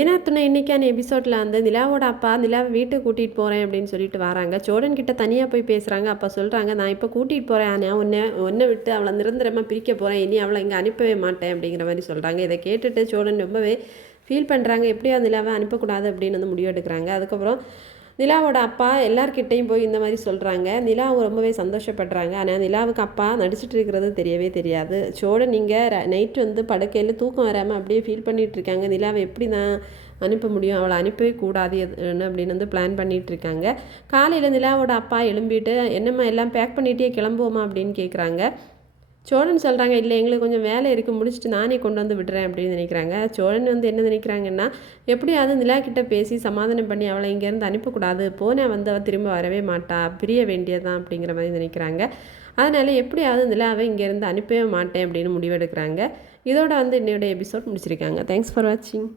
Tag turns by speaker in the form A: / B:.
A: ஏன்னா துணை இன்றைக்கான எபிசோடில் வந்து நிலாவோட அப்பா நிலாவை வீட்டுக்கு கூட்டிகிட்டு போகிறேன் அப்படின்னு சொல்லிட்டு வராங்க. சோழன் கிட்ட தனியாக போய் பேசுகிறாங்க அப்போ சொல்கிறாங்க நான் இப்போ கூட்டிகிட்டு போகிறேன் நான் உன்னை ஒன்றை விட்டு அவளை நிரந்தரமாக பிரிக்க போகிறேன் இனி அவளை இங்கே அனுப்பவே மாட்டேன். அப்படிங்கிற மாதிரி சொல்கிறாங்க இதை கேட்டுட்டு சோழன் ரொம்பவே ஃபீல் பண்ணுறாங்க எப்படியோ நிலாவை அனுப்பக்கூடாது அப்படின்னு வந்து முடிவு எடுக்கிறாங்க அதுக்கப்புறம் நிலாவோட அப்பா எல்லார்கிட்டையும் போய் இந்த மாதிரி சொல்கிறாங்க நிலா ரொம்பவே சந்தோஷப்படுறாங்க. ஆனால் நிலாவுக்கு அப்பா நடிச்சிட்டு இருக்கிறது தெரியவே தெரியாது. சோட நீங்கள் நைட்டு வந்து படுக்கையில் தூக்கம் வராமல் அப்படியே ஃபீல் பண்ணிகிட்டு இருக்காங்க. நிலாவை எப்படி நான் அனுப்ப முடியும்? அவளை அனுப்பவே கூடாது எதுன்னு அப்படின்னு வந்து பிளான் பண்ணிகிட்டு இருக்காங்க. காலையில் நிலாவோட அப்பா எழும்பிட்டு என்னம்மா எல்லாம் பேக் பண்ணிகிட்டே கிளம்புவோமா அப்படின்னு கேட்குறாங்க சோழன் சொல்கிறாங்க இல்லை எங்களுக்கு கொஞ்சம் வேலை இருக்குது முடிச்சுட்டு நானே கொண்டு வந்து விடுறேன் அப்படின்னு நினைக்கிறாங்க. சோழன் வந்து என்ன நினைக்கிறாங்கன்னா எப்படியாவது நிலா கிட்ட பேசி சமாதானம் பண்ணி அவளை இங்கேருந்து அனுப்பக்கூடாது. போனால் வந்து அவள் திரும்ப வரவே மாட்டா. பிரிய வேண்டியதான் அப்படிங்கிற மாதிரி நினைக்கிறாங்க. அதனால் எப்படியாவது நிலாவை இங்கேருந்து அனுப்பவே மாட்டேன் அப்படின்னு முடிவெடுக்கிறாங்க. இதோட வந்து என்னுடைய எபிசோட் முடிச்சிருக்காங்க. தேங்க்ஸ் ஃபார் வாட்சிங்